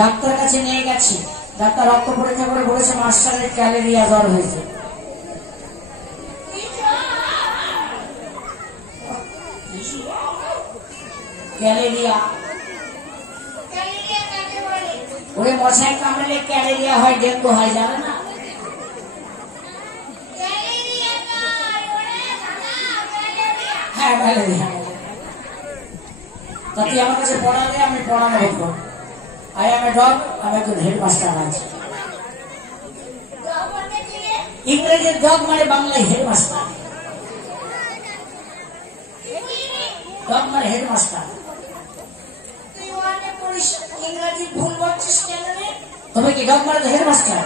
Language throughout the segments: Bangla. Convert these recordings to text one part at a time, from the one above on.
ডাক্তার কাছে নিয়ে গেছি, ডাক্তার রক্ত পরীক্ষা করে বলেছে মাস্টারের ক্যালেরিয়া জ্বর হয়েছে। ক্যালেরিয়া ওরে মশাই কামড়ালে ক্যালেরিয়া হয়, ডেঙ্গু হয়, জানে না? হ্যাঁ ম্যালেরিয়া। তা তুই আমার কাছে পড়ালে আমি পড়ানো হতো। I am a dog, আমি একজন হেডমাস্টার আছি। ইংরেজি ডগ মানে বাংলায় হেডমাস্টার। ডগ মানে হেডমাস্টার। ইংরেজি ভুল বলছিস কেন রে? তবে কি ডগ মানে হেডমাস্টার?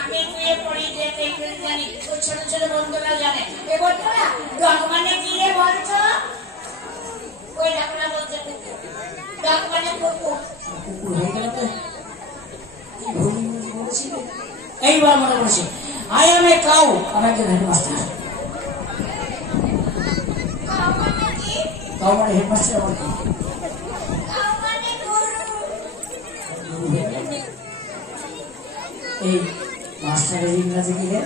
আমি নিয়ে পড়ি যে ইংরেজি জানি, ওই ছোট ছোট বন্ধুরা জানে। এ বন্ধুরা ডগ মানে কি রে বলছো? ওই ডাকনা বলছে ডগ মানে কুকুর। কুকুর হয়ে গেল তো? এইবার মনে পড়ছে, আই এম এ কাউ, আমি একজন হেডমাস্টার। কাউ মানে হেডমাস্টার আমার কি? এই মাস্টারের ইংরাজি কি রে?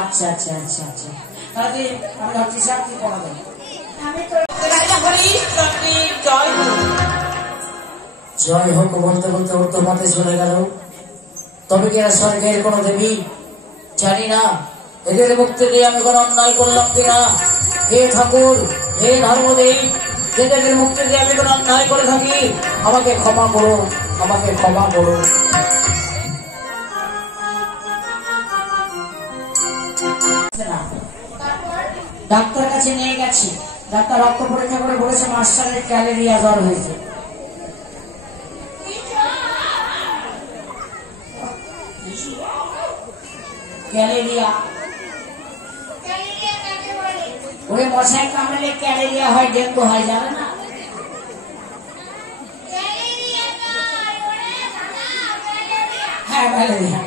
আচ্ছা আচ্ছা আচ্ছা আচ্ছা, তাহলে আমি ভাবছি স্যার কি পড়াবেন? জয় হোক বলতে বলতে ওর তো মাঠে চলে গেল। তবে কি এরা স্বর্গের কোন দেবী? জানি না। এদের মুক্তি দিয়ে আমি কোন অন্যায় করলাম কিনা। হে ঠাকুর, হে ধর্মদেব, এদের মুক্তি দিয়ে আমি কোন অন্যায় করে থাকি, আমাকে ক্ষমা করো, আমাকে ক্ষমা করো। ডাক্তার কাছে নিয়ে গেছি, ডাক্তার রক্ত পরীক্ষা করে বলেছে মাস্টারের ক্যালেরিয়া জ্বর হয়েছে। ক্যালেরিয়া ওরে মশাই কামড়ালে ক্যালেরিয়া হয়, ডেঙ্গু হয়, জানে না? হ্যাঁ ম্যালেরিয়া।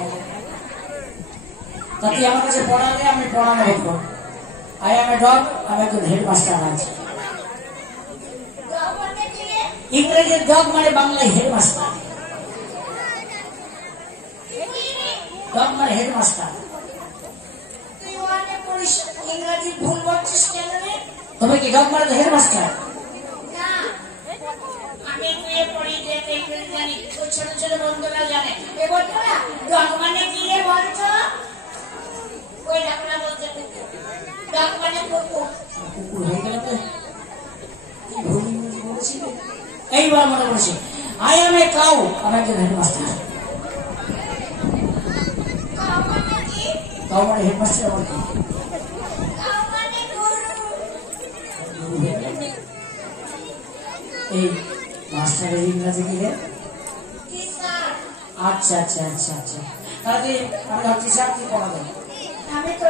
তা তুই আমার কাছে পড়ালে আমি পড়ানো হতো। I am a dog, আমি একজন হেডমাস্টার আছি। ইংরেজি ডগ মানে বাংলায় হেডমাস্টার। ডগ মানে হেডমাস্টার। ইংরেজি ভুল বলছিস কেন রে? তবে কি ডগ মানে হেডমাস্টার? আমি নিয়ে পড়ি যে ইংরেজি জানি, ওই ছোট ছোট বন্ধুরা জানে। এ বন্ধুরা ডগ মানে কি রে বলছো? ওই ডাকনা বলছে কুকুর। ডগ মানে কুকুর। কুকুর হয়ে গেল তো? এইবার মনে পড়ছে, আই এম এ কাউ, আমি একজন হেডমাস্টার। কাউ মানে হেডমাস্টার আমার কি? এই মাস্টারের ইংরাজি কি রে? আচ্ছা আচ্ছা আচ্ছা আচ্ছা, তাহলে আমি ভাবছি স্যার কি পড়াবেন?